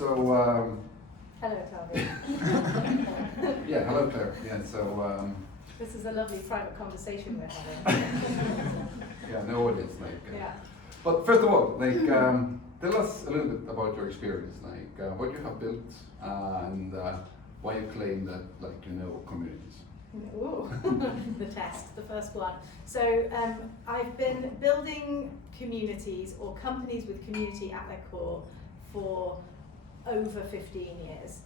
So, Hello, Taavi. yeah, hello Claire. Yeah, so, This is a lovely private conversation we're having. yeah, no audience, like. Yeah. But first of all, like, tell us a little bit about your experience, like, what you have built, and why you claim that, like, you know, communities. Ooh, the test, the first one. So I've been building communities or companies with community at their core for over 15 years.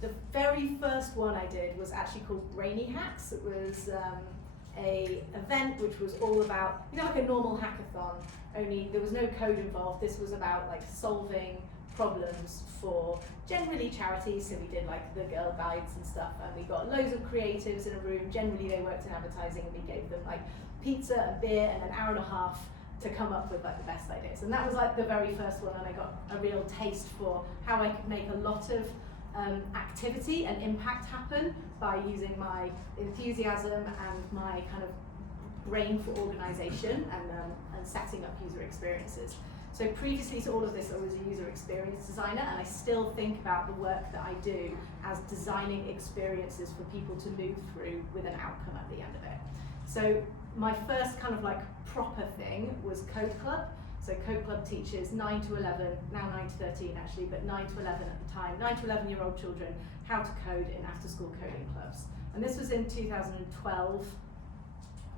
The very first one I did was actually called Brainy Hacks. It was a event which was all about, you know, like a normal hackathon, only there was no code involved. This was about like solving problems for generally charities, so we did like the Girl Guides and stuff, and we got loads of creatives in a room. Generally they worked in advertising, and we gave them like pizza and beer and an hour and a half to come up with like the best ideas. And that was like the very first one, and I got a real taste for how I could make a lot of activity and impact happen by using my enthusiasm and my kind of brain for organisation and setting up user experiences. So previously to all of this, I was a user experience designer, and I still think about the work that I do as designing experiences for people to move through with an outcome at the end of it. So my first kind of like proper thing was Code Club. So Code Club teaches 9 to 11, now 9 to 13 actually, but 9 to 11 at the time, 9 to 11-year-old children, how to code in after-school coding clubs. And this was in 2012.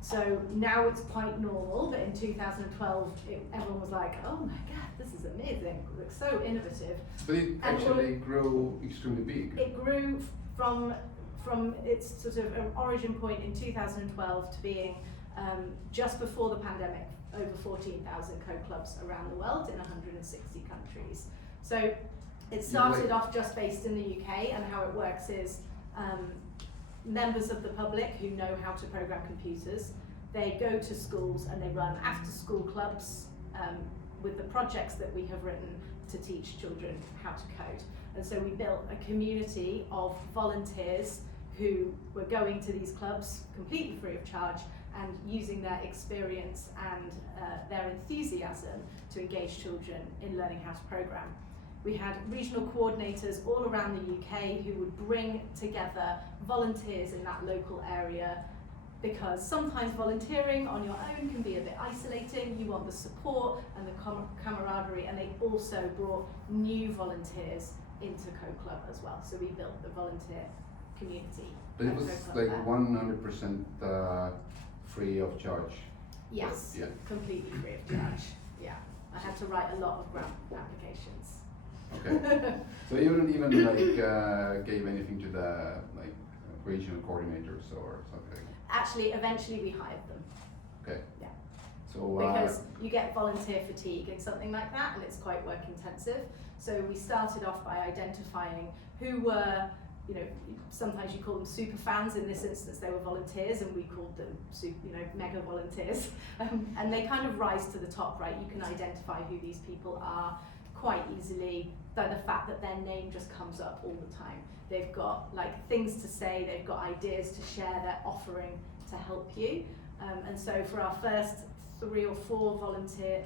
So now it's quite normal, but in 2012, everyone was like, oh my God, this is amazing. It looks so innovative. But it actually grew extremely big. It grew from its sort of origin point in 2012 to being just before the pandemic, over 14,000 code clubs around the world in 160 countries. So it started off just based in the UK, and how it works is members of the public who know how to program computers, they go to schools and they run after-school clubs with the projects that we have written to teach children how to code. And so we built a community of volunteers who were going to these clubs completely free of charge and using their experience and their enthusiasm to engage children in learning how to program. We had regional coordinators all around the UK who would bring together volunteers in that local area, because sometimes volunteering on your own can be a bit isolating. You want the support and the camaraderie, and they also brought new volunteers into Code Club as well. So we built the volunteer community. But it was like 100% free of charge. Yes, yeah. Completely free of charge. Yeah, I had to write a lot of grant applications. Okay. So you didn't even like gave anything to the like regional coordinators or something? Actually, eventually we hired them. Okay. Yeah. So because you get volunteer fatigue in something like that, and it's quite work intensive. So we started off by identifying who were, you know, sometimes you call them super fans. In this instance, they were volunteers, and we called them, mega volunteers. And they kind of rise to the top, right? You can identify who these people are quite easily by the fact that their name just comes up all the time. They've got like things to say, they've got ideas to share, they're offering to help you. And so for our first 3 or 4 volunteer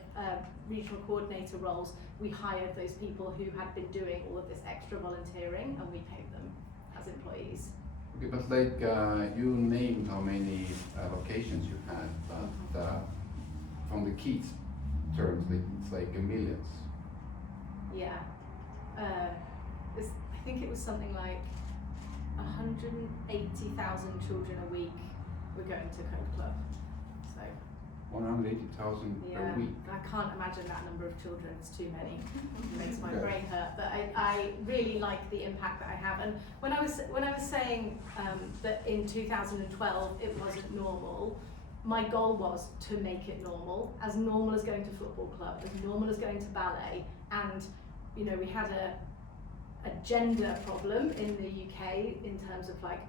regional coordinator roles, we hired those people who had been doing all of this extra volunteering, and we paid them as employees. Okay, but like you named how many locations you had, but from the key terms, it's like millions. Yeah, I think it was something like 180,000 children a week were going to Code Club. So 180,000 per week. I can't imagine that number of children. It's too many. It makes my brain hurt. But I really like the impact that I have. And when I was saying that in 2012 it wasn't normal, my goal was to make it normal as going to football club, as normal as going to ballet. And you know, we had a gender problem in the UK in terms of like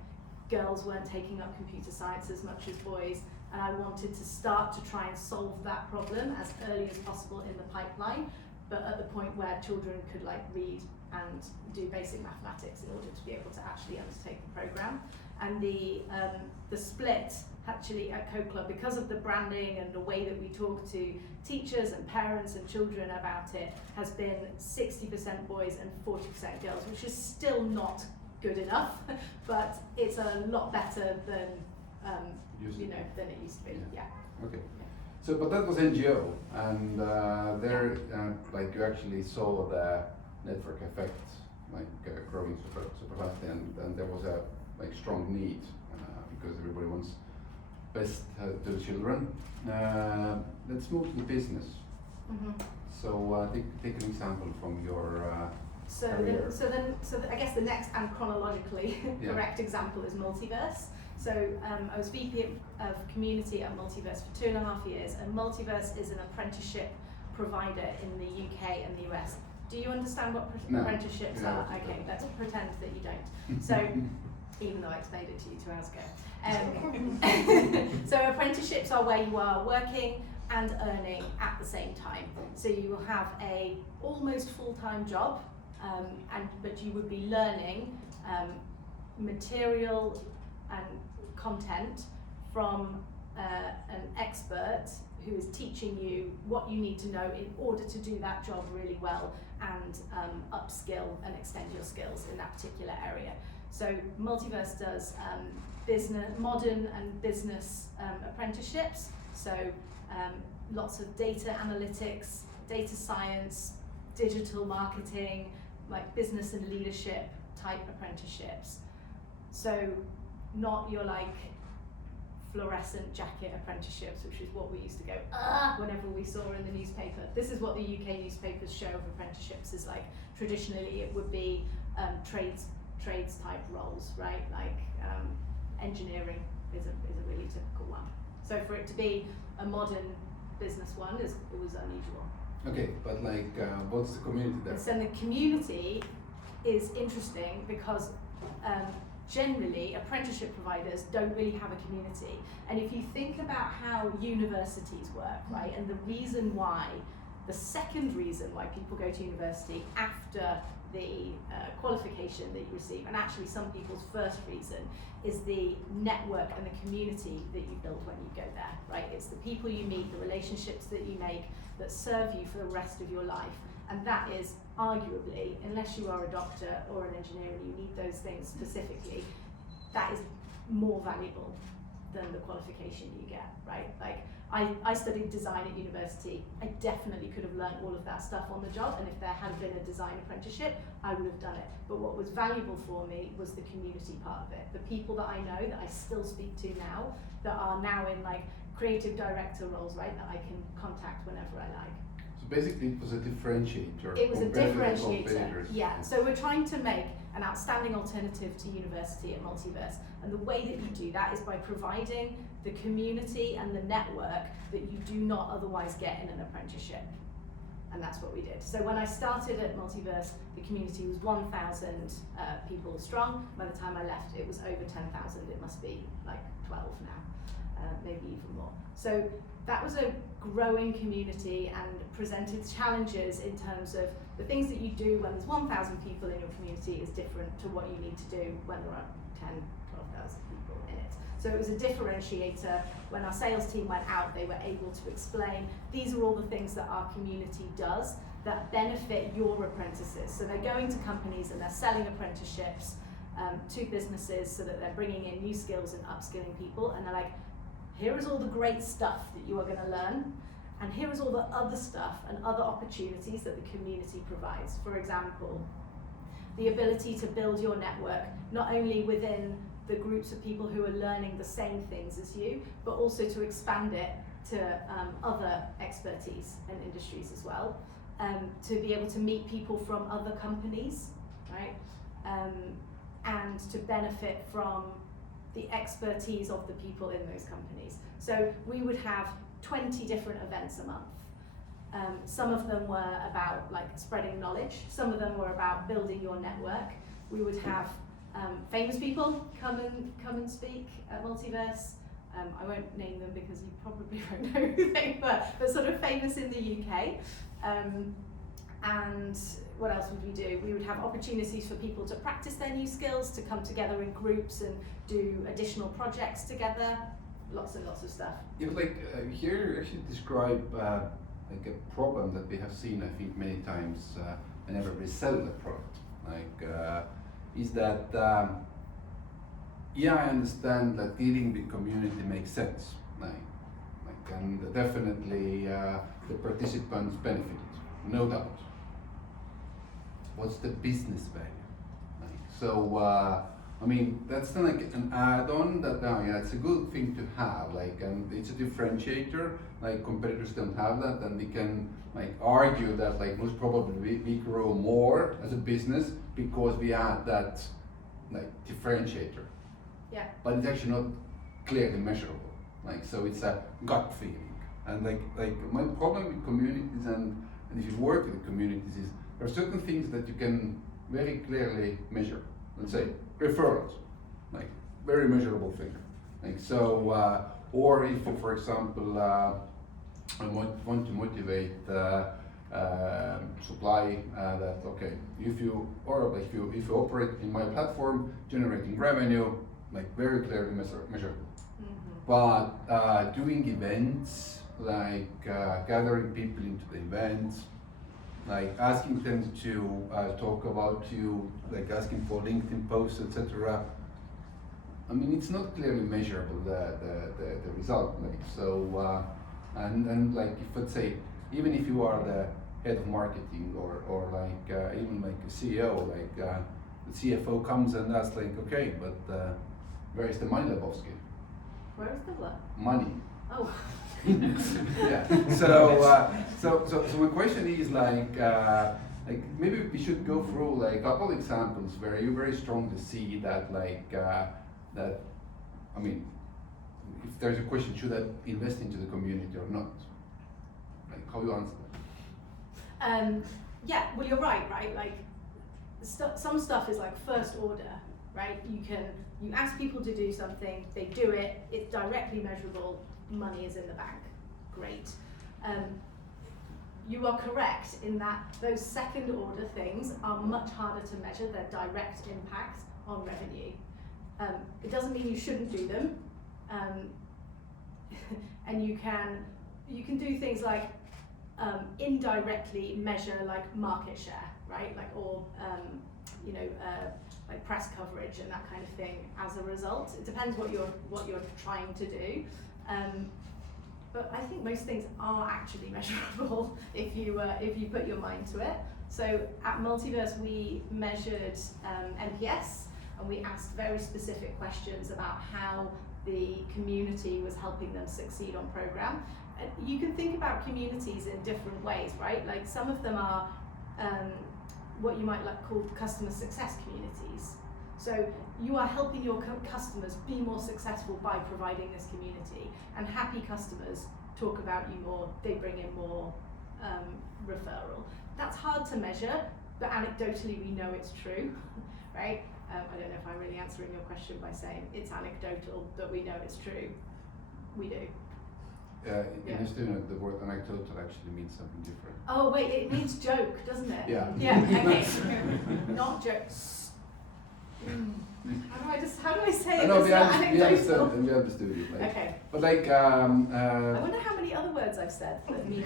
girls weren't taking up computer science as much as boys, and I wanted to start to try and solve that problem as early as possible in the pipeline, but at the point where children could like read and do basic mathematics in order to be able to actually undertake the program. And the split actually at Kotka, because of the branding and the way that we talk to teachers and parents and children about it, has been 60% boys and 40% girls, which is still not good enough, but it's a lot better than than it used to be. Yeah. Okay. So, but that was NGO, and there, like you actually saw the network effect, like growing super fast, and there was a strong need because everybody wants best to the children. Let's move to the business. Mm-hmm. So take an example from your So I guess the next and chronologically correct example is Multiverse. So I was VP of Community at Multiverse for 2.5 years, and Multiverse is an apprenticeship provider in the UK and the US. Do you understand what apprenticeships are? Okay, let's pretend that you don't. So, even though I explained it to you 2 hours ago. So apprenticeships are where you are working and earning at the same time. So you will have a almost full-time job, but you would be learning material and content from an expert who is teaching you what you need to know in order to do that job really well and upskill and extend your skills in that particular area. So Multiverse does modern and business apprenticeships, so lots of data analytics, data science, digital marketing, like business and leadership type apprenticeships. So not your like fluorescent jacket apprenticeships, which is what we used to go whenever we saw in the newspaper. This is what the UK newspapers show of apprenticeships is like. Traditionally it would be trades type roles, right? Like engineering is a really typical one. So for it to be a modern business one it was unusual. Okay, but like what's the community there? So the community is interesting because generally apprenticeship providers don't really have a community. And if you think about how universities work, right, and the second reason why people go to university after the qualification that you receive, and actually some people's first reason, is the network and the community that you build when you go there, right? It's the people you meet, the relationships that you make that serve you for the rest of your life. And that is arguably, unless you are a doctor or an engineer and you need those things specifically, that is more valuable than the qualification you get, right? Like I studied design at university. I definitely could have learned all of that stuff on the job, and if there had been a design apprenticeship, I would have done it. But what was valuable for me was the community part of it. The people that I know, that I still speak to now, that are now in like creative director roles, right, that I can contact whenever I like. So basically it was a differentiator. It was a differentiator, yeah. So we're trying to make an outstanding alternative to university at Multiverse, and the way that you do that is by providing the community and the network that you do not otherwise get in an apprenticeship. And that's what we did. So when I started at Multiverse, the community was 1,000 people strong. By the time I left, it was over 10,000. It must be like 12 now, maybe even more. So that was a growing community and presented challenges in terms of the things that you do when there's 1,000 people in your community is different to what you need to do when there are 10, 12,000 people in it. So it was a differentiator. When our sales team went out, they were able to explain, these are all the things that our community does that benefit your apprentices. So they're going to companies and they're selling apprenticeships to businesses so that they're bringing in new skills and upskilling people, and they're like, here is all the great stuff that you are going to learn, and here is all the other stuff and other opportunities that the community provides. For example, the ability to build your network, not only within the groups of people who are learning the same things as you, but also to expand it to other expertise and industries as well, to be able to meet people from other companies, right? And to benefit from the expertise of the people in those companies. So we would have 20 different events a month. Some of them were about like spreading knowledge. Some of them were about building your network. We would have famous people come and speak at Multiverse. I won't name them because you probably won't know who they were, but sort of famous in the UK. And what else would we do? We would have opportunities for people to practice their new skills, to come together in groups and do additional projects together. lots and lots of stuff. Yeah, but like here you actually describe like a problem that we have seen, I think, many times whenever we sell a product. Like, is that yeah, I understand that dealing with community makes sense. And definitely the participants benefit, no doubt. What's the business value? So, I mean, that's then like an add-on that yeah, it's a good thing to have. Like, and it's a differentiator. Like competitors don't have that, and we can like argue that like most probably we grow more as a business because we add that like differentiator. Yeah. But it's actually not clearly measurable. Like, so it's a gut feeling. And like my problem with communities and if you work with communities is there are certain things that you can very clearly measure. Let's say referrals, like very measurable thing. Like so, or if you, for example, want to motivate supply that okay, if you operate in my platform, generating revenue, like very clearly measurable. But doing events, like gathering people into the events, like asking them to talk about you, like asking for LinkedIn posts, etc. I mean, it's not clearly measurable the result. Like so, and like if let's say even if you are the head of marketing or like even like a CEO, like the CFO comes and asks like, okay, but where is the money, Lebowski? Where is the what? Money. Oh. Yeah. So my question is like maybe we should go through like a couple examples where you're very strong to see that like that. I mean, if there's a question, should I invest into the community or not? Like how you answer that? Yeah. Well, you're right. Like some stuff is like first order. Right? You ask people to do something, they do it, it's directly measurable, money is in the bank. Great. You are correct in that those second order things are much harder to measure their direct impact on revenue. It doesn't mean you shouldn't do them. And you can do things like indirectly measure like market share, right? Like or like press coverage and that kind of thing as a result. It depends what you're trying to do. But I think most things are actually measurable if you put your mind to it. So at Multiverse we measured NPS and we asked very specific questions about how the community was helping them succeed on program. You can think about communities in different ways, right? Like some of them are what you might like call customer success communities. So you are helping your customers be more successful by providing this community, and happy customers talk about you more, they bring in more referral. That's hard to measure, but anecdotally we know it's true, right? I don't know if I'm really answering your question by saying it's anecdotal, but we know it's true. We do. In Estonia, the word anecdotal actually means something different. Oh wait, it means joke, doesn't it? Yeah. Yeah. Okay. Not jokes. How do I say it? No, It's not anecdotal. we understood it. Like, Okay. But like, I wonder how many other words I've said that mean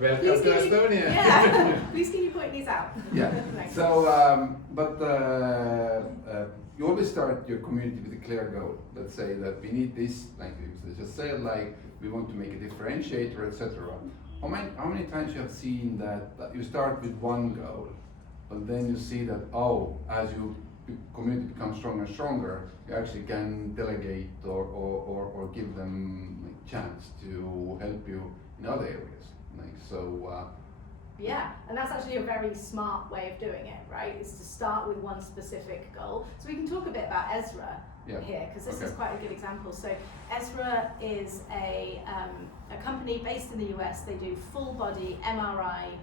Welcome to Estonia. Yeah. Please can you point these out? Yeah. Thanks. So, you always start your community with a clear goal. Let's say that we need this, like you just said, like we want to make a differentiator, etc. How many times you have seen that you start with one goal, but then you see that as your community becomes stronger and stronger, you actually can delegate or give them like chance to help you in other areas. Like so. Yeah, and that's actually a very smart way of doing it, right? Is to start with one specific goal. So we can talk a bit about Ezra here, because this is quite a good example. So Ezra is a company based in the US. They do full body MRI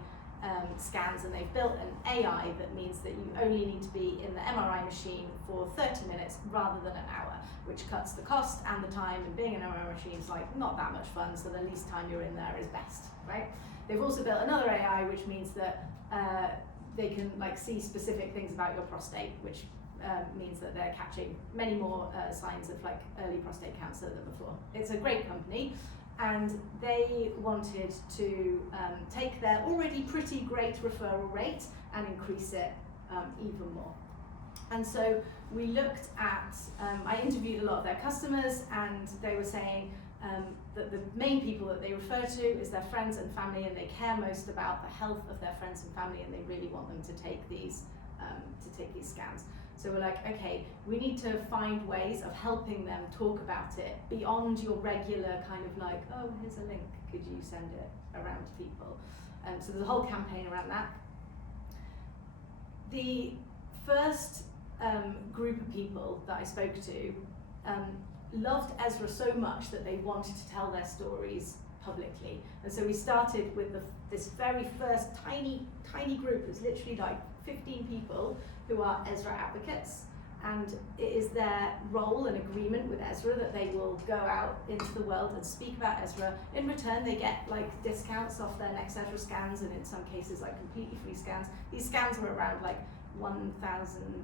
scans, and they've built an AI that means that you only need to be in the MRI machine for 30 minutes rather than an hour, which cuts the cost and the time, and being an MRI machine is like not that much fun, so the least time you're in there is best, right? They've also built another AI which means that they can like see specific things about your prostate, which means that they're catching many more signs of like early prostate cancer than before. It's a great company, and they wanted to take their already pretty great referral rate and increase it even more. And so we looked at, I interviewed a lot of their customers, and they were saying that the main people that they refer to is their friends and family, and they care most about the health of their friends and family, and they really want them to take these scans. So we're like, okay, we need to find ways of helping them talk about it beyond your regular kind of like, oh, here's a link, could you send it around to people? So there's a whole campaign around that. The first group of people that I spoke to loved Ezra so much that they wanted to tell their stories publicly. And so we started with this very first tiny group. It's literally like 15 people who are Ezra advocates, and it is their role and agreement with Ezra that they will go out into the world and speak about Ezra. In return, they get like discounts off their next Ezra scans, and in some cases like completely free scans. These scans are around like $1,300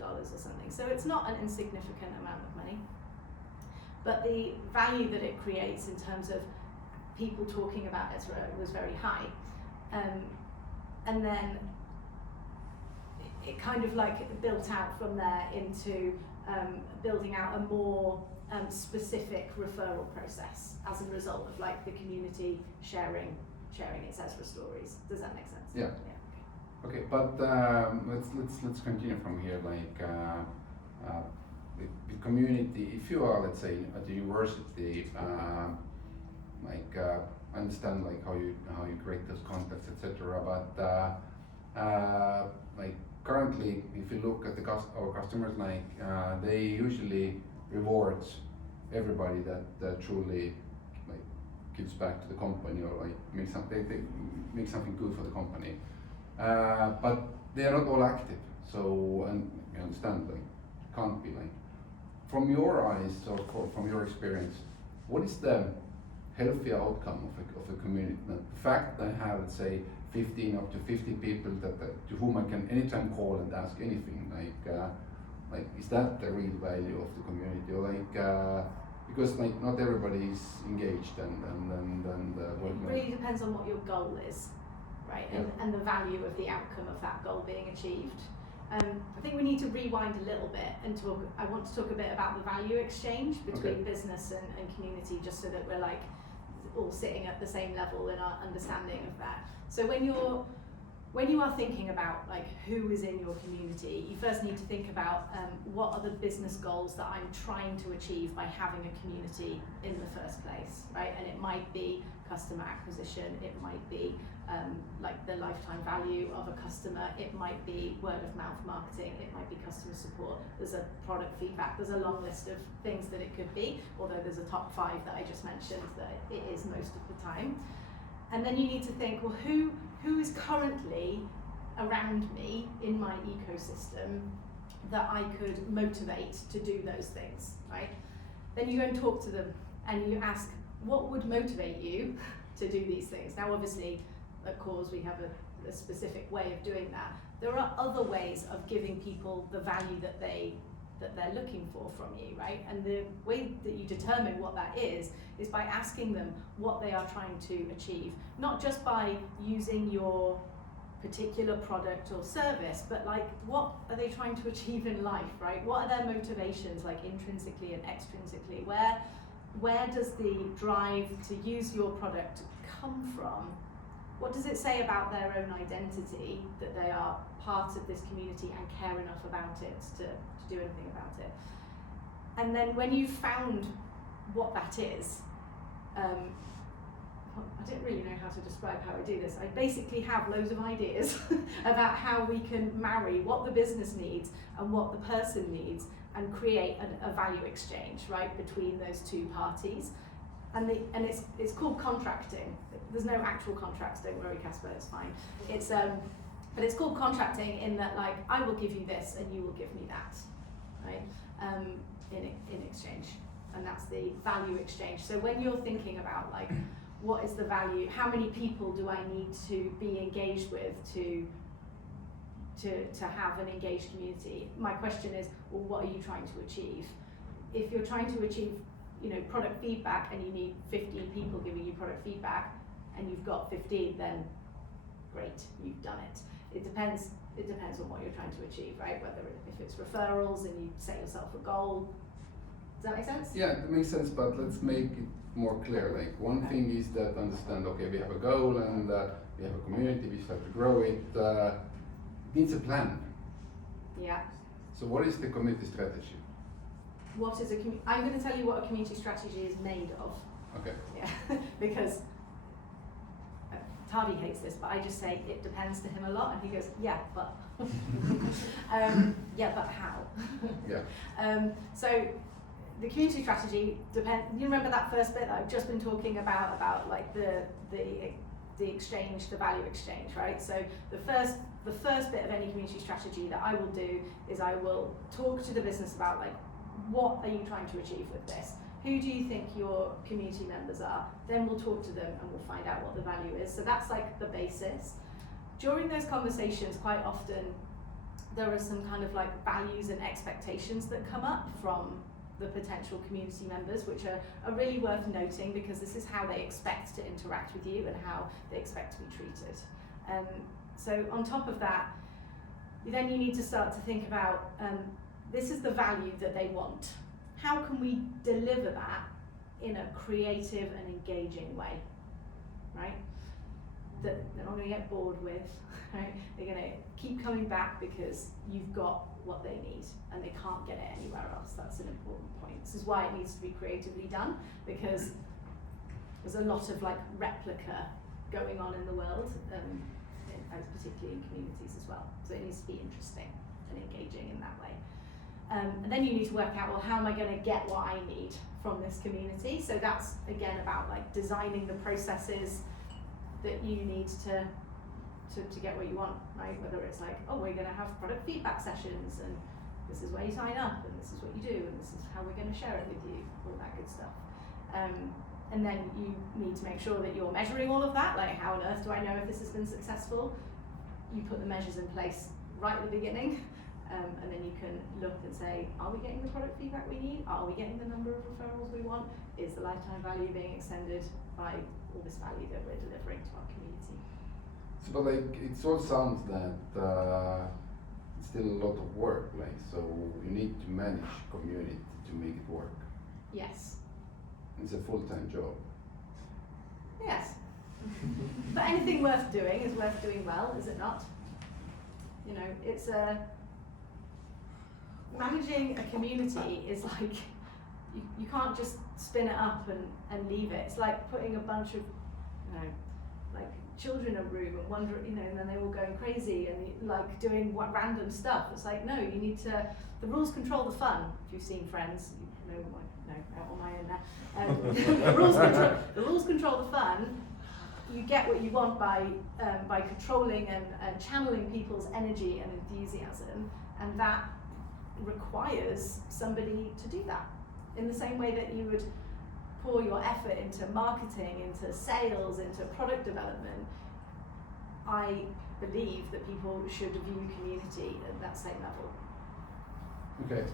or something, so it's not an insignificant amount of money. But the value that it creates in terms of people talking about Ezra was very high. And then it kind of like built out from there into building out a more specific referral process as a result of like the community sharing its Ezra stories. Does that make sense? Yeah. Okay, but let's continue from here. Like the community. If you are, let's say, at the university, I understand like how you create those contacts, etc. But like currently, if you look at our customers, like they usually reward everybody that truly like gives back to the company, or like make something good for the company. But they are not all active. So, and you understand, like, can't be like. From your eyes, or from your experience, what is the healthy outcome of a community? The fact that I have, let's say, 15 up to 50 people to whom I can anytime call and ask anything, like is that the real value of the community? Or like, because like not everybody is engaged and it really depends on what your goal is, right? Yeah. And the value of the outcome of that goal being achieved. I think we need to rewind a little bit and I want to talk a bit about the value exchange between business and community, just so that we're like all sitting at the same level in our understanding of that. So when you are thinking about like who is in your community, you first need to think about what are the business goals that I'm trying to achieve by having a community in the first place, right? And it might be customer acquisition, it might be like the lifetime value of a customer, it might be word of mouth marketing, it might be customer support, there's a product feedback, there's a long list of things that it could be, although there's a top 5 that I just mentioned that it is most of the time. And then you need to think, well, who is currently around me in my ecosystem that I could motivate to do those things, right? Then you go and talk to them and you ask, what would motivate you to do these things? Now, obviously, at KOOS, we have a specific way of doing that. There are other ways of giving people the value that they're looking for from you, right? And the way that you determine what that is by asking them what they are trying to achieve, not just by using your particular product or service, but like what are they trying to achieve in life, right? What are their motivations, like intrinsically and extrinsically? Where does the drive to use your product come from? What does it say about their own identity that they are part of this community and care enough about it to do anything about it? And then when you've found what that is, I don't really know how to describe how I do this. I basically have loads of ideas about how we can marry what the business needs and what the person needs and create a value exchange, right, between those two parties. And it's called contracting. There's no actual contracts, don't worry, Casper, it's fine. But it's called contracting in that, like, I will give you this and you will give me that, right? In exchange, and that's the value exchange. So when you're thinking about like, what is the value? How many people do I need to be engaged with to to have an engaged community. My question is, well, what are you trying to achieve? If you're trying to achieve, product feedback and you need 15 people giving you product feedback and you've got 15, then great, you've done it. It depends on what you're trying to achieve, right? If it's referrals and you set yourself a goal. Does that make sense? Yeah, it makes sense, but let's make it more clear. Like, one thing is that understand, okay, we have a goal and we have a community, we start to grow it. It needs a plan. Yeah. So what is the community strategy? What is I'm going to tell you what a community strategy is made of. Okay. Yeah, because Taavi hates this, but I just say it depends to him a lot, and he goes, yeah, but. Yeah, but how? Yeah. So the community strategy depends. You remember that first bit that I've just been talking about like the exchange, the value exchange, right? So the first bit of any community strategy that I will do is I will talk to the business about, like, what are you trying to achieve with this? Who do you think your community members are? Then we'll talk to them and we'll find out what the value is. So that's like the basis. During those conversations, quite often there are some kind of like values and expectations that come up from the potential community members, which are really worth noting, because this is how they expect to interact with you and how they expect to be treated. So on top of that, then you need to start to think about, this is the value that they want. How can we deliver that in a creative and engaging way, right? That they're not going to get bored with, right? They're going to keep coming back because you've got what they need and they can't get it anywhere else. That's an important point. This is why it needs to be creatively done, because there's a lot of like replica going on in the world, particularly in communities as well. So it needs to be interesting and engaging in that way. And then you need to work out, well, how am I going to get what I need from this community? So that's again about like designing the processes that you need to get what you want, right? Whether it's like, oh, we're going to have product feedback sessions, and this is where you sign up, and this is what you do, and this is how we're going to share it with you, all that good stuff. And then you need to make sure that you're measuring all of that, like, how on earth do I know if this has been successful? You put the measures in place right at the beginning, and then you can look and say, are we getting the product feedback we need? Are we getting the number of referrals we want? Is the lifetime value being extended by all this value that we're delivering to our community? So, but like, it sort of sounds that it's still a lot of work, like, so you need to manage community to make it work. Yes. It's a full-time job. Yes. But anything worth doing is worth doing well, is it not? You know, it's managing a community is like, you can't just spin it up and leave it. It's like putting a bunch of, like children in a room and wondering, and then they're all going crazy and like doing random stuff. It's like, no, you need to, the rules control the fun. If you've seen Friends, you know, out on my own there. The rules control the fun. You get what you want by controlling and channeling people's energy and enthusiasm, and that requires somebody to do that. In the same way that you would pour your effort into marketing, into sales, into product development, I believe that people should view community at that same level. Okay.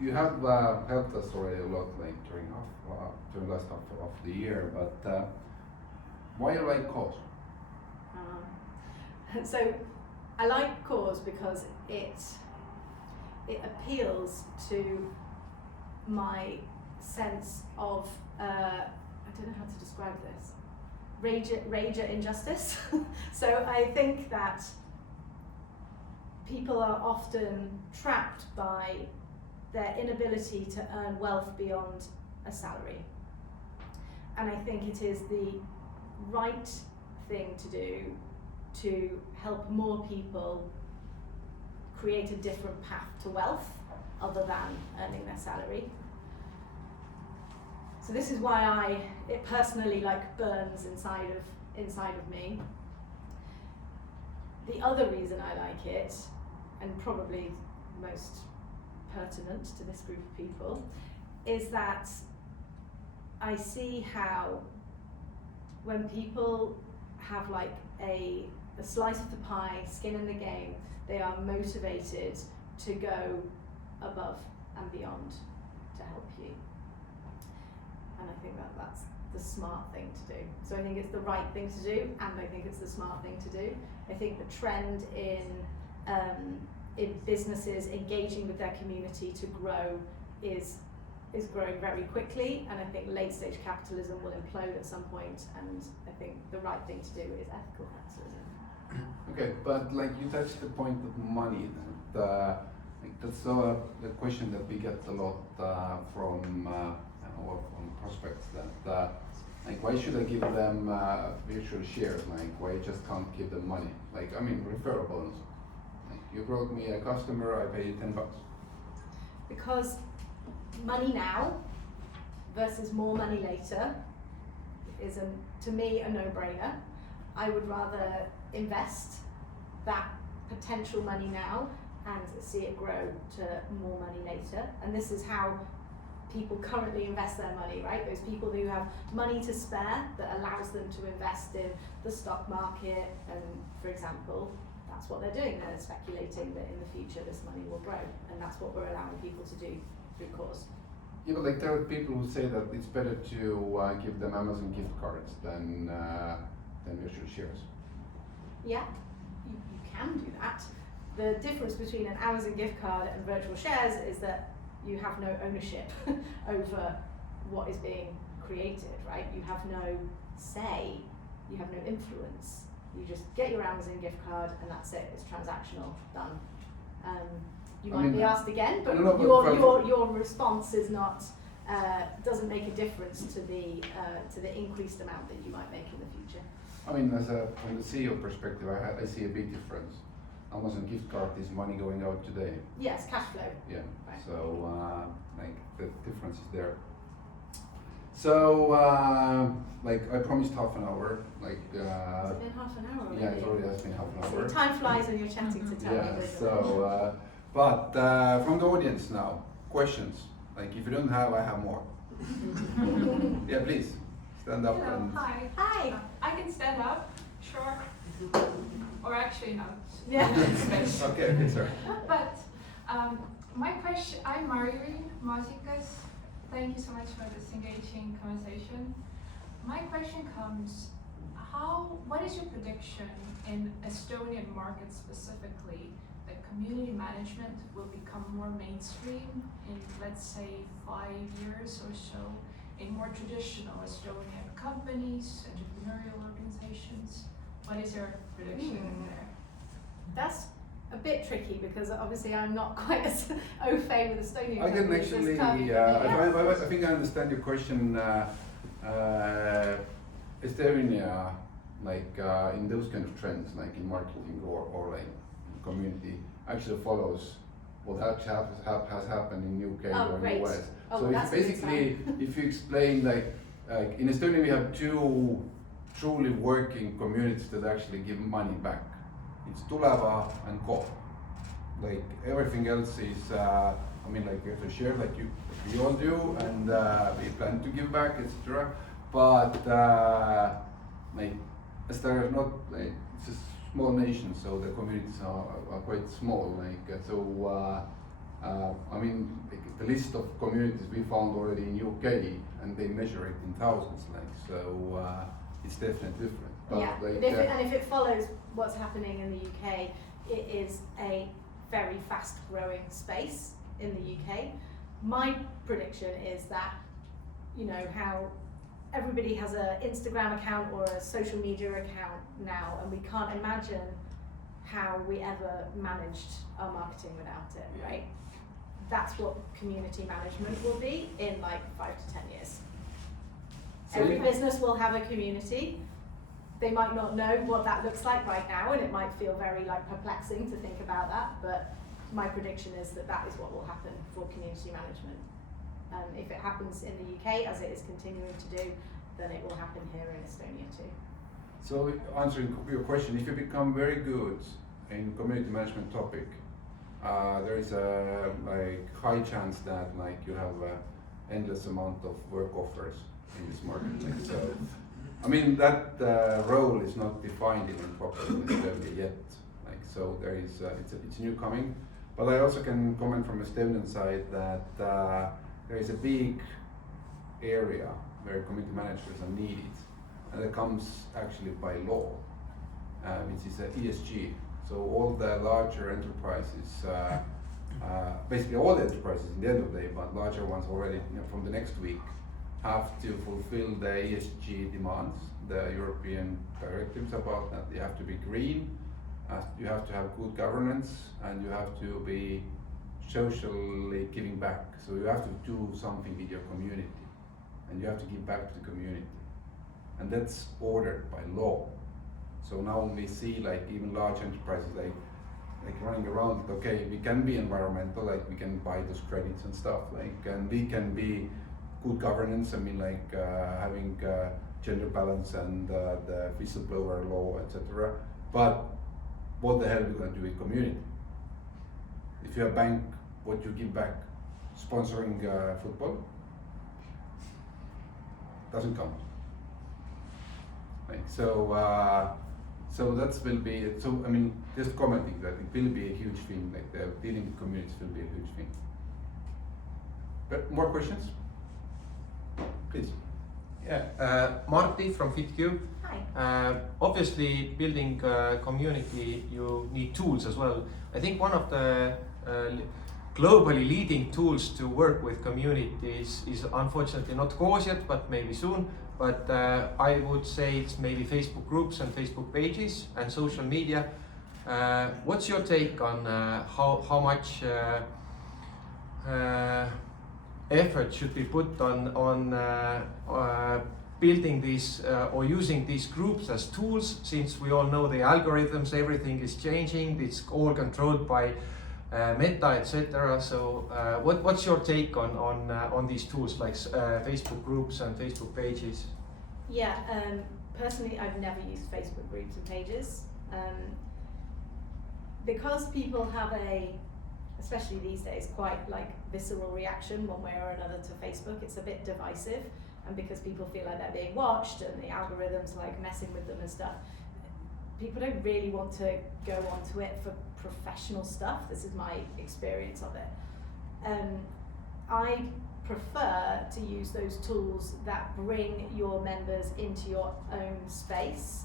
You have helped us already a lot, like during last half of the year, but why you like KOOS? So I like KOOS because it appeals to my sense of I don't know how to describe this, rage at injustice. So I think that people are often trapped by their inability to earn wealth beyond a salary. And I think it is the right thing to do to help more people create a different path to wealth other than earning their salary. So this is why it personally like burns inside of me. The other reason I like it, and probably most pertinent to this group of people, is that I see how when people have like a a slice of the pie, skin in the game. They are motivated to go above and beyond to help you. And I think that that's the smart thing to do. So I think it's the right thing to do, and I think it's the smart thing to do. I think the trend in businesses engaging with their community to grow is growing very quickly, and I think late stage capitalism will implode at some point, and I think the right thing to do is ethical capitalism. Okay, but like you touched the point of money, like that's the question that we get a lot from prospects, that like why should I give them virtual shares? Like why just can't give them money? Like I mean referral bonus. Like you brought me a customer, I pay you $10. Because money now versus more money later is to me a no-brainer. I would rather invest that potential money now and see it grow to more money later. And this is how people currently invest their money, right? Those people who have money to spare that allows them to invest in the stock market, and for example, that's what they're doing. They're speculating that in the future this money will grow, and that's what we're allowing people to do through KOOS. Yeah, but like there are people who say that it's better to give them Amazon gift cards than virtual shares. Yeah, you can do that. The difference between an Amazon gift card and virtual shares is that you have no ownership over what is being created, right? You have no say, you have no influence. You just get your Amazon gift card and that's it, it's transactional, done. You might be asked again, but your response is not, doesn't make a difference to the increased amount that you might make in the future. I mean, from the CEO perspective, I see a big difference. Amazon gift card is money going out today. Yes, cash flow. Yeah, right. So like the difference is there. So like I promised half an hour. Like has it been half an hour already? Yeah, it already has been half an hour. So time flies when you're chatting to Taavi. Yeah. So but from the audience now, questions. Like if you don't have, I have more. Yeah, please stand up. Hello, and hi. Hi. I can stand up, sure. Or actually not. Yeah. Okay, sir. But my question, I'm Marjorie Mazikas. Thank you so much for this engaging conversation. My question comes, what is your prediction in Estonian market specifically that community management will become more mainstream in, let's say, 5 years or so, in more traditional Estonian companies, entrepreneurial organizations? What is your prediction there? That's a bit tricky because obviously I'm not quite as au fait with Estonian I can companies actually, as Taavi. I think I understand your question. Estonia, like in those kind of trends, like in marketing or like community, actually follows what has happened in UK or in US. So it's basically, if you explain like in Estonia we have two truly working communities that actually give money back. It's Tuleva and KOOS. Like everything else is, I mean, like we have to share, like we all do, and we plan to give back, etc. But like Estonia is not like it's a small nation, so the communities are quite small. Like so, I mean, like, the list of communities we found already in UK, and they measure it in thousands. Like so, it's definitely different. But yeah, like, and if it follows what's happening in the UK, it is a very fast growing space in the UK. My prediction is that, you know, how everybody has an Instagram account or a social media account now, and we can't imagine how we ever managed our marketing without it, right? That's what community management will be in like 5 to 10 years. So every business will have a community. They might not know what that looks like right now, and it might feel very like perplexing to think about that, but my prediction is that that is what will happen for community management. If it happens in the UK, as it is continuing to do, then it will happen here in Estonia too. So answering your question, if you become very good in community management topic, there is a like high chance that like you have a endless amount of work offers in this market. Like, so I mean that role is not defined even properly in Estonia yet. Like so, there is it's new coming, but I also can comment from Estonian side that there is a big area where community managers are needed, and that comes actually by law, which is ESG. So all the larger enterprises, basically all the enterprises in the end of the day, but larger ones already from the next week, have to fulfill the ESG demands, the European directives about that. You have to be green, you have to have good governance, and you have to be socially giving back. So you have to do something with your community, and you have to give back to the community. And that's ordered by law. So now we see like even large enterprises like running around, okay, we can be environmental, like we can buy those credits and stuff, like, and we can be good governance, I mean like having gender balance and the whistleblower law, etc. But what the hell are we going to do with community? If you're a bank, what you give back? Sponsoring football? Doesn't count. Like, so that will be, so I mean, just commenting that it will be a huge thing, like the dealing with communities will be a huge thing. But more questions? Please. Yeah, Marty from FitQ. Hi. Obviously, building community, you need tools as well. I think one of the globally leading tools to work with communities is unfortunately not KOOS yet, but maybe soon. But I would say it's maybe Facebook groups and Facebook pages and social media. What's your take on how much effort should be put on building these or using these groups as tools, since we all know the algorithms, everything is changing, it's all controlled by Meta, etc. So what's your take on these tools like Facebook groups and Facebook pages? Yeah, personally I've never used Facebook groups and pages. Because people have especially these days, quite like visceral reaction one way or another to Facebook, it's a bit divisive, and because people feel like they're being watched and the algorithms like messing with them and stuff, people don't really want to go onto it for professional stuff. This is my experience of it. I prefer to use those tools that bring your members into your own space,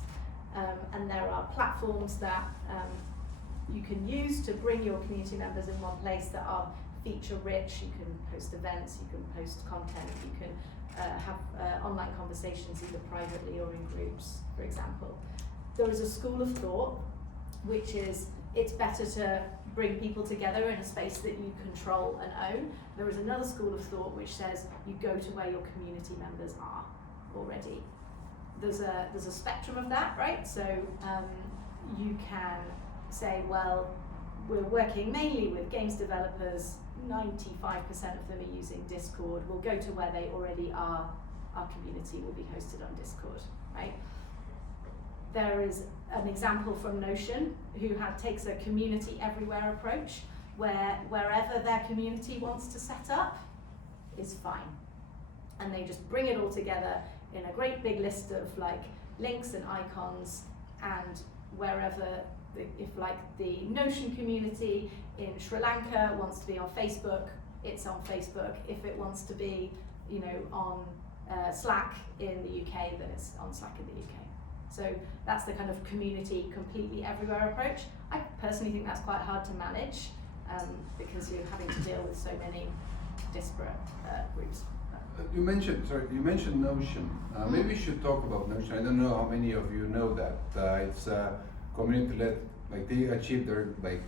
and there are platforms that you can use to bring your community members in one place that are feature rich. You can post events, you can post content, you can have online conversations either privately or in groups, for example. There is a school of thought which is it's better to bring people together in a space that you control and own. There is another school of thought which says you go to where your community members are already. There's a spectrum of that, right? So you can say, well, we're working mainly with games developers, 95% of them are using Discord, we'll go to where they already are, our community will be hosted on Discord, right? There is an example from Notion who takes a community everywhere approach, where wherever their community wants to set up is fine. And they just bring it all together in a great big list of like links and icons, and wherever if like the Notion community in Sri Lanka wants to be on Facebook, it's on Facebook. If it wants to be, you know, on Slack in the UK, then it's on Slack in the UK. So that's the kind of community completely everywhere approach. I personally think that's quite hard to manage because you're having to deal with so many disparate groups. You mentioned Notion. Maybe we should talk about Notion. I don't know how many of you know that it's community-led. Like they achieved their like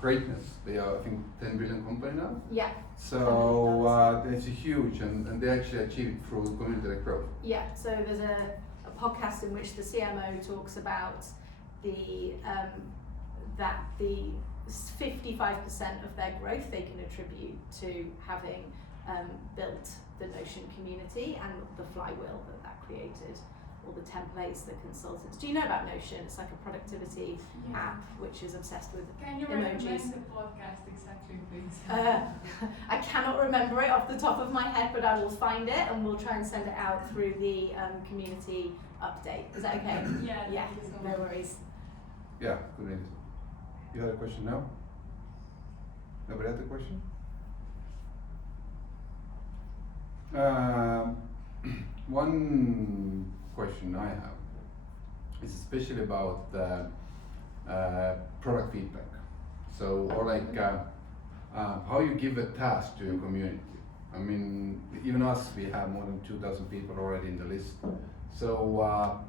greatness. They are, I think, 10 billion company now. Yeah. So it's huge, and they actually achieved it through community-led growth. Yeah. So there's a podcast in which the CMO talks about that the 55% of their growth they can attribute to having built the Notion community and the flywheel that created all the templates, the consultants. Do you know about Notion? It's like a productivity app which is obsessed with Can you emojis. recommend the podcast exactly, please? I cannot remember it off the top of my head, but I will find it and we'll try and send it out through the community update. Is that okay? Yeah, Yeah, thank you so no much. worries. Yeah, good answer. You had a question now? Nobody had a question? One question I have is especially about product feedback. So, or like how you give a task to your community. I mean, even us, we have more than 2,000 people already in the list. So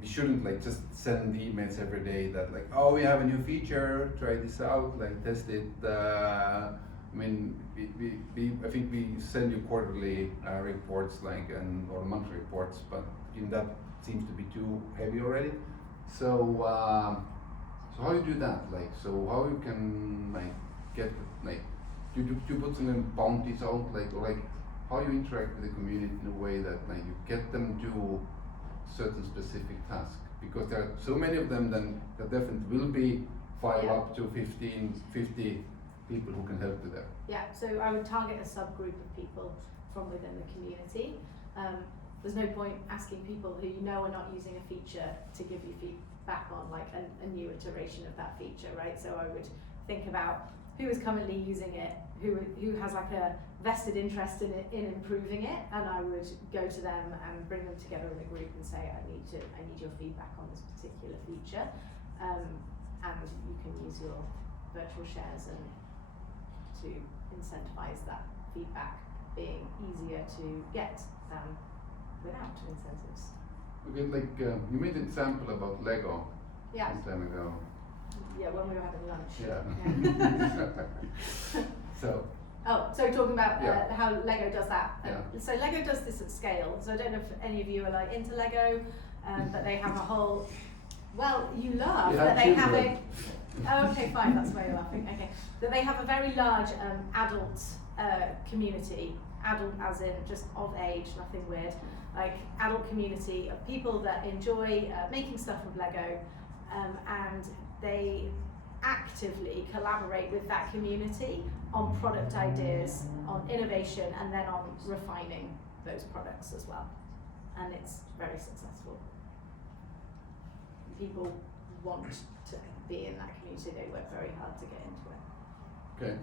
we shouldn't like just send emails every day that like, oh, we have a new feature, try this out, like test it. I mean, I think we send you quarterly reports, like or monthly reports, but that seems to be too heavy already. So, so how you do that? Like, so how you can like get like, do you put some bounties out, like, or like how you interact with the community in a way that like you get them to certain specific tasks, because there are so many of them, then there definitely will be 5 up to 15, 50 people who can help you there. Yeah, so I would target a subgroup of people from within the community. There's no point asking people who you know are not using a feature to give you feedback on like a new iteration of that feature, right? So I would think about who is currently using it, who has like a vested interest in it, in improving it, and I would go to them and bring them together in a group and say, I need your feedback on this particular feature, and you can use your virtual shares and to incentivize that feedback being easier to get than without incentives. Okay, like you made an example about Lego Yeah. some time ago. Yeah, when we were having lunch. Yeah. So. Oh, so talking about Yeah. how Lego does that. Yeah. So Lego does this at scale. So I don't know if any of you are like into Lego, but they have a whole. Well, you laugh, You but have they have children. Oh, okay, fine. That's why you're laughing. Okay, but they have a very large adult community. Adult, as in just of age, nothing weird. Like adult community of people that enjoy making stuff with Lego, and they actively collaborate with that community on product ideas, on innovation, and then on refining those products as well. And it's very successful. People want to be in that community. They work very hard to get into it. Okay.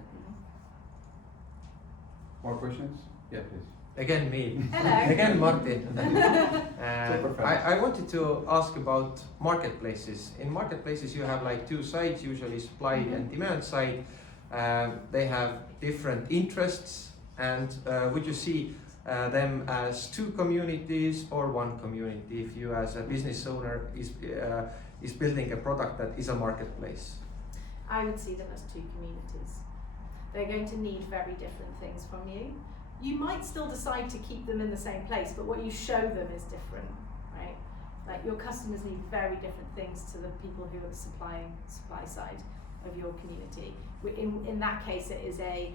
More questions? Yeah, please. Again, me. Hello. Again, Martin. Super fast. I wanted to ask about marketplaces. In marketplaces, you have like two sides, usually supply and demand side. They have different interests, and would you see them as two communities or one community if you as a business owner is building a product that is a marketplace? I would see them as two communities. They're going to need very different things from you. You might still decide to keep them in the same place, but what you show them is different, right? Like your customers need very different things to the people who are supply side of your community. In that case, it is a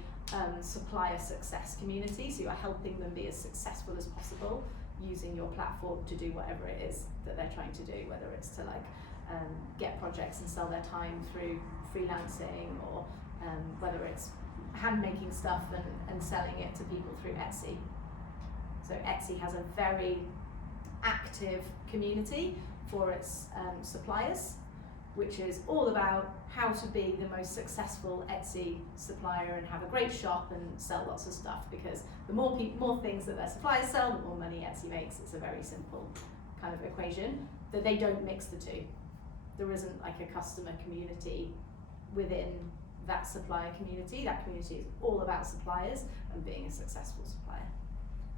supplier success community, so you're helping them be as successful as possible using your platform to do whatever it is that they're trying to do, whether it's to like get projects and sell their time through freelancing, or whether it's hand-making stuff and selling it to people through Etsy. So Etsy has a very active community for its suppliers, which is all about how to be the most successful Etsy supplier and have a great shop and sell lots of stuff, because the more things that their suppliers sell, the more money Etsy makes. It's a very simple kind of equation, that they don't mix the two. There isn't like a customer community within that supplier community. That community is all about suppliers and being a successful supplier.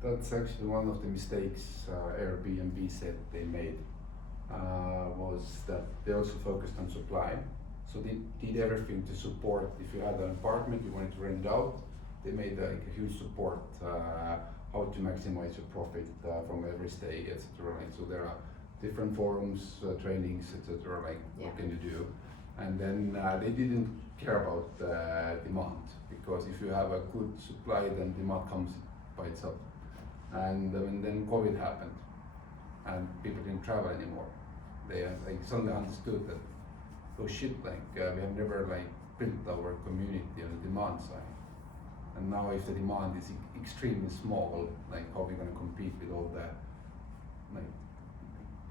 That's actually one of the mistakes Airbnb said they made, was that they also focused on supply. So they did everything to support. If you had an apartment you wanted to rent out, they made like a huge support, how to maximize your profit from every stay, etc. Right? So there are different forums, trainings, etc. Like what can you do? And then they didn't care about demand, because if you have a good supply, then demand comes by itself. And then COVID happened, and people didn't travel anymore. They like suddenly understood that, oh shit, like we have never like built our community on the demand side. And now if the demand is extremely small, like how are we gonna compete with all the like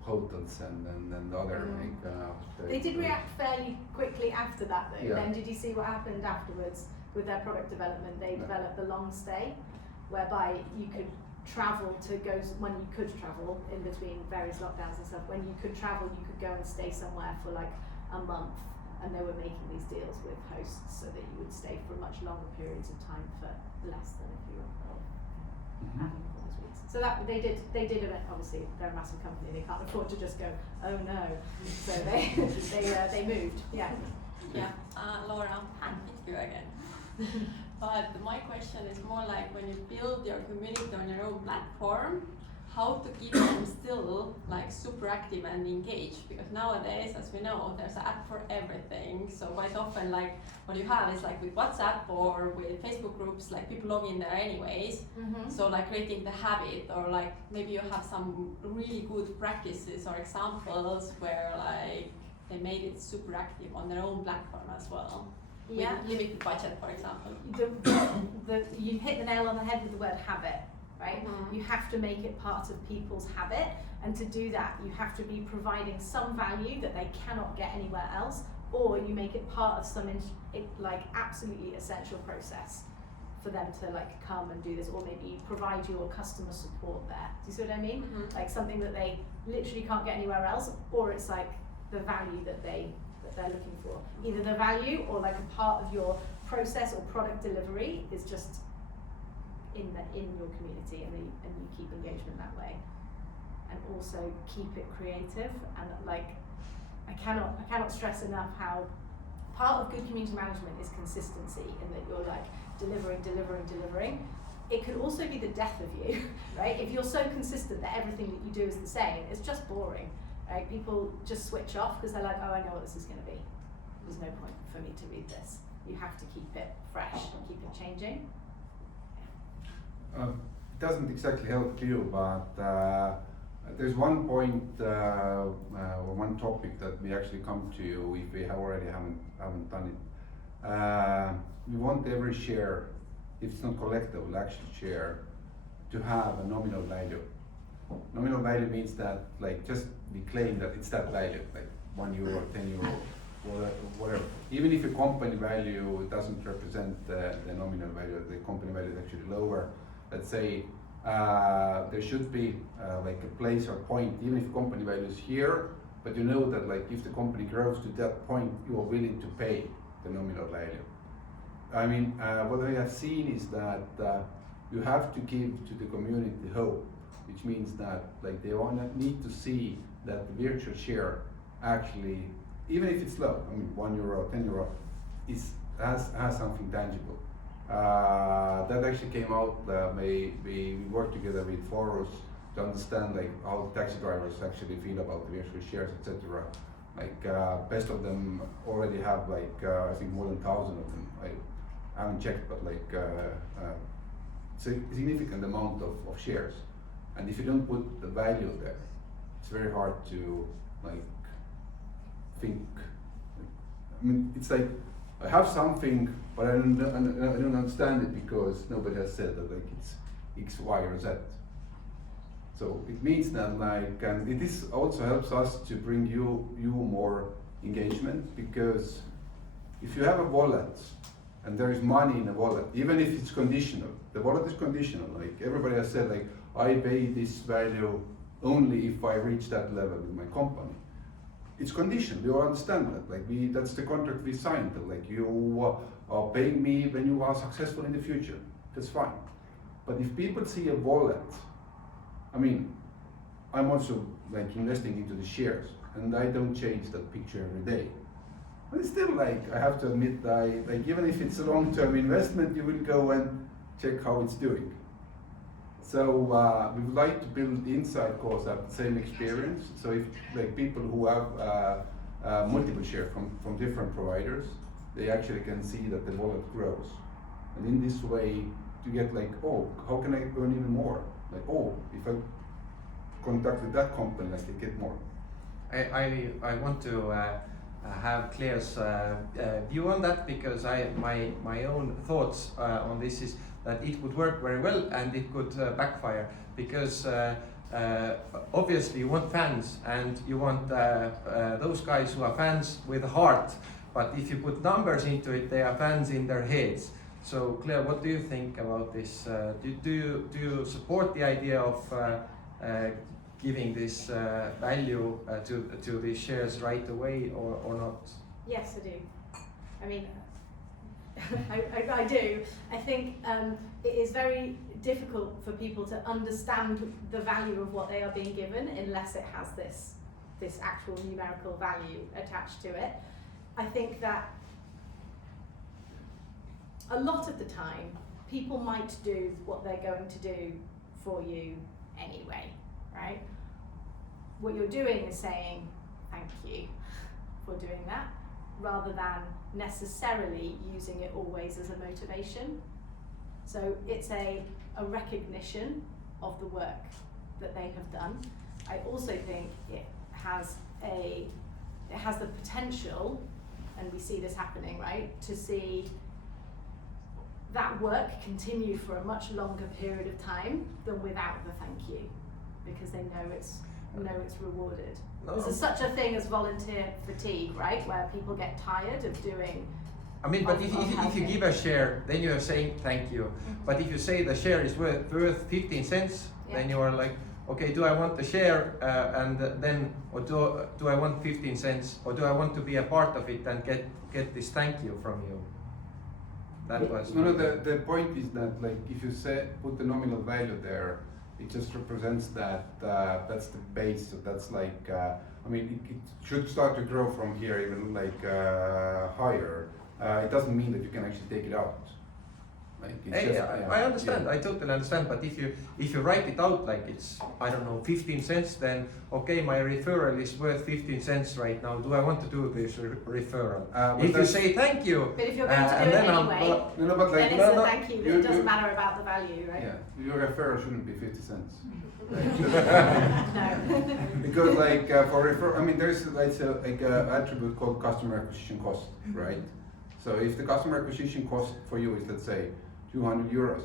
hotels and the other like They did react fairly quickly after that though. Yeah. Then did you see what happened afterwards with their product development? They developed the long stay, whereby you could travel to go when you could travel in between various lockdowns and stuff. When you could travel, you could go and stay somewhere for like a month, and they were making these deals with hosts so that you would stay for much longer periods of time for less than if you were having all those weeks. So that they did event. Obviously, they're a massive company; they can't afford to just go, oh no. So they moved. Yeah. Yeah, Laura, it's you again. But my question is more like when you build your community on your own platform, how to keep them still like super active and engaged? Because nowadays, as we know, there's an app for everything. So quite often, like what you have is like with WhatsApp or with Facebook groups, like people log in there anyways. Mm-hmm. So like creating the habit, or like maybe you have some really good practices or examples where like they made it super active on their own platform as well. Yeah. With limited budget, for example. You hit the nail on the head with the word habit, right? Mhm. You have to make it part of people's habit, and to do that, you have to be providing some value that they cannot get anywhere else, or you make it part of some like absolutely essential process for them to like come and do this, or maybe you provide your customer support there. Do you see what I mean? Mhm. Like something that they literally can't get anywhere else, or it's like the value that they're looking for. Either the value or like a part of your process or product delivery is just in your community, and you keep engagement that way. And also keep it creative, and like I cannot stress enough how part of good community management is consistency, in that you're like delivering. It could also be the death of you, right? If you're so consistent that everything that you do is the same, it's just boring. Right? People just switch off because they're like, oh, I know what this is going to be. There's no point for me to read this. You have to keep it fresh, keep it changing. It doesn't exactly help you, but there's one point or one topic that we actually come to if we already haven't done it. We want every share, if it's not collectible, actual share, to have a nominal value. Nominal value means that like just we claim that it's that value, like €1, €10, whatever. Even if your company value doesn't represent the nominal value, the company value is actually lower. Let's say there should be like a place or point, even if company value is here, but you know that like if the company grows to that point, you are willing to pay the nominal value. I mean, what I have seen is that you have to give to the community hope, which means that like they need to see that the virtual share actually, even if it's low, I mean €1, €10, has something tangible. That actually came out. We worked together with Forus to understand like how taxi drivers actually feel about the virtual shares, etc. Like best of them already have like I think more than 1,000 of them. I haven't checked, but like it's a significant amount of shares. And if you don't put the value there, it's very hard to like think. I mean, it's like I have something, but I don't understand it because nobody has said that like it's X, Y, or Z. So it means that like, and it also helps us to bring you more engagement, because if you have a wallet and there is money in a wallet, even if it's conditional, the wallet is conditional. Like everybody has said, like I pay this value only if I reach that level with my company. It's conditional. We all understand that. Like that's the contract we signed. That, like you are paying me when you are successful in the future. That's fine. But if people see a wallet, I mean, I'm also like investing into the shares, and I don't change that picture every day. But it's still like I have to admit, like even if it's a long-term investment, you will go and check how it's doing. So we would like to build inside KOOS have the same experience. So if like people who have multiple share from different providers, they actually can see that the wallet grows. And in this way, to get like, oh, how can I earn even more? Like, oh, if I contact with that company, like they get more. I want to have Clare's view on that, because my own thoughts on this is that it would work very well and it could backfire, because obviously you want fans and you want those guys who are fans with a heart, but if you put numbers into it, they are fans in their heads. So Clare, what do you think about this? Do you support the idea of giving this value to these shares right away, or not? Yes, I do. I mean, I do. I think it is very difficult for people to understand the value of what they are being given unless it has this actual numerical value attached to it. I think that a lot of the time people might do what they're going to do for you anyway, right? What you're doing is saying thank you for doing that, rather than necessarily using it always as a motivation. So it's a recognition of the work that they have done. I also think it has the potential, and we see this happening, right, to see that work continue for a much longer period of time than without the thank you, because they know it's rewarded. No. There's such a thing as volunteer fatigue, right, where people get tired of doing. I mean, but if you give a share, then you are saying thank you. Mm-hmm. But if you say the share is worth 15 cents, then you are like, okay, do I want the share and then, or do I want 15 cents, or do I want to be a part of it and get this thank you from you? That was No, the point is that, like, if you put the nominal value there, it just represents that that's the base. So that's like, I mean, it should start to grow from here, even like higher. It doesn't mean that you can actually take it out. Like, it's I understand. I totally understand. But if you write it out like it's, I don't know, 15 cents, then okay, my referral is worth 15 cents right now. Do I want to do this referral? If you say thank you, But if you're going to do it anyway, no, but like, then it's a thank you. It doesn't matter about the value, right? Yeah, your referral shouldn't be 50 cents. No. Because like for refer, I mean, there's like a attribute called customer acquisition cost, right? So if the customer acquisition cost for you is, let's say, 200 euros,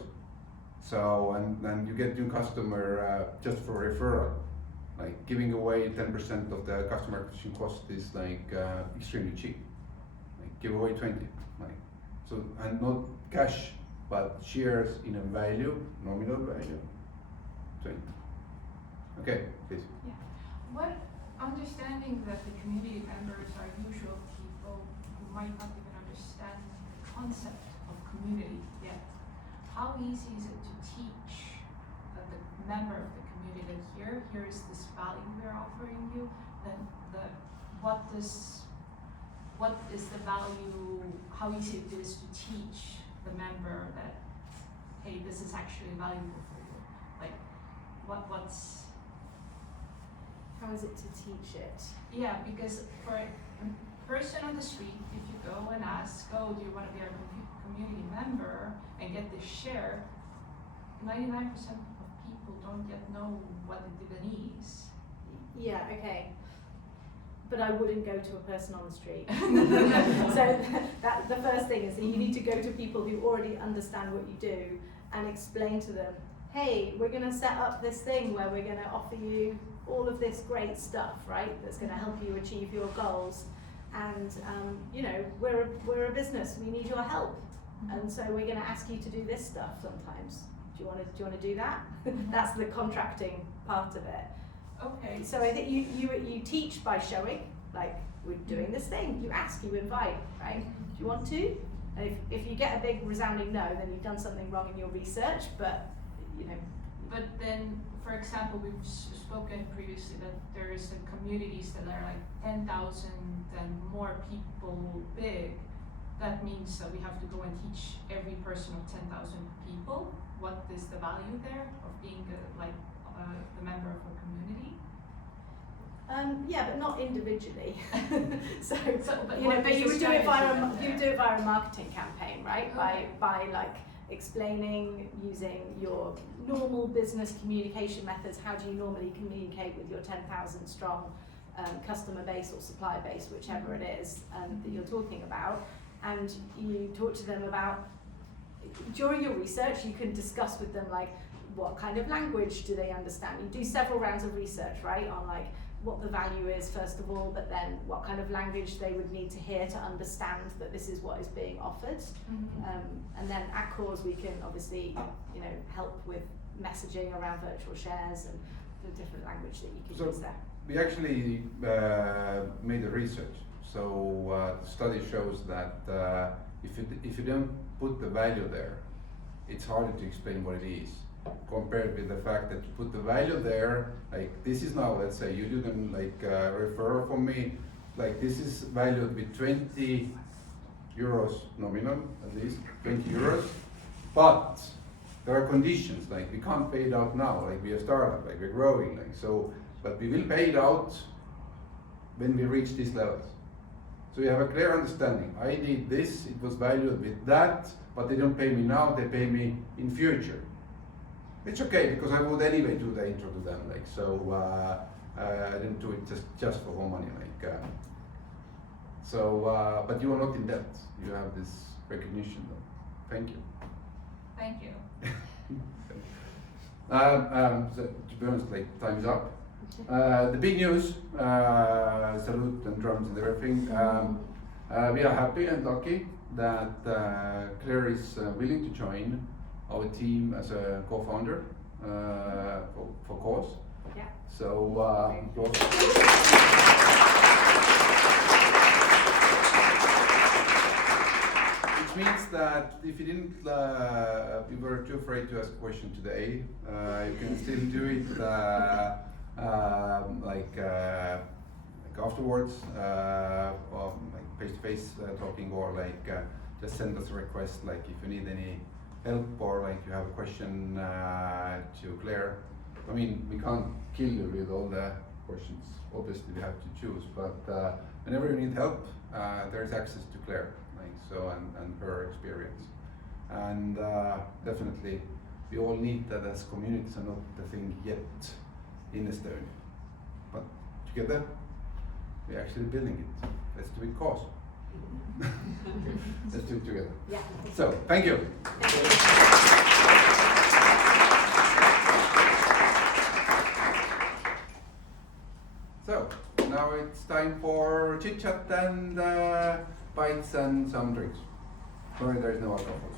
so and you get new customer just for referral, like giving away 10% of the customer acquisition cost is like extremely cheap. Like give away 20, like so, and not cash, but shares in a value, nominal value, 20. Okay, please. Yeah. What understanding that the community members are usual people who might not even understand the concept of community yet. How easy is it to teach the member of the community that here is this value we're offering you, then what is the value, how easy it is to teach the member that, hey, this is actually valuable for you. Like what's How is it to teach it? Yeah, because for a person on the street, if you go and ask, oh, do you want to be a community member and get this share, 99% of people don't yet know what it even is. Yeah, okay. But I wouldn't go to a person on the street. So that the first thing is that you need to go to people who already understand what you do and explain to them, hey, we're going to set up this thing where we're going to offer you all of this great stuff, right? That's going to help you achieve your goals. And you know, we're a business. We need your help, and so we're going to ask you to do this stuff sometimes. Do you want to do that? That's the contracting part of it. Okay. So I think you teach by showing, like, we're doing this thing. You ask, you invite, right? Do you want to? And if you get a big resounding no, then you've done something wrong in your research. But you know. But then, for example, we've spoken previously that there is communities that are like 10,000 and more people big. That means that we have to go and teach every person of 10,000 people what is the value there of being the member of a community. Yeah, but not individually. so but you know, what but is you the would do it via strategy then? a marketing campaign, right? Okay. By like explaining using your normal business communication methods. How do you normally communicate with your 10,000 strong customer base or supply base, whichever it is that you're talking about, and you talk to them about, during your research you can discuss with them like what kind of language do they understand. You do several rounds of research, right, on like what the value is first of all, but then what kind of language they would need to hear to understand that this is what is being offered. And then at KOOS we can obviously, you know, help with messaging around virtual shares and the different language that you can use there. We actually made a research. So the study shows that if you don't put the value there, it's harder to explain what it is, compared with the fact that you put the value there. Like this is now, let's say you do them like referral from me, like this is valued with 20 euros nominal, at least 20 euros, but there are conditions, like we can't pay it out now, like we are startup, like we're growing, like so, but we will pay it out when we reach these levels. So you have a clear understanding. I did this, it was valued with that, but they don't pay me now, they pay me in future. It's okay, because I would anyway do the intro to them, like so. I didn't do it just for more money, like. But you are not in debt. You have this recognition, though. Thank you. Thank you. So, to be honest, like time's up. The big news, salute and drums and everything. We are happy and lucky that Clare is willing to join our team as a co-founder for KOOS. Yeah. So, which means that if you didn't, you were too afraid to ask a question today, you can still do it like afterwards, or like face-to-face talking, or like just send us a request, like if you need any help or like you have a question to Clare. I mean, we can't kill you with all the questions. Obviously, we have to choose, but whenever you need help, there is access to Clare, like so, and her experience. And definitely, we all need that as communities are not the thing yet in Estonia, but together, we're actually building it. Let's do it KOOS. Let's do it together. Yeah. So, thank you. So, now it's time for chit chat and bites and some drinks. Sorry, there is no alcohol.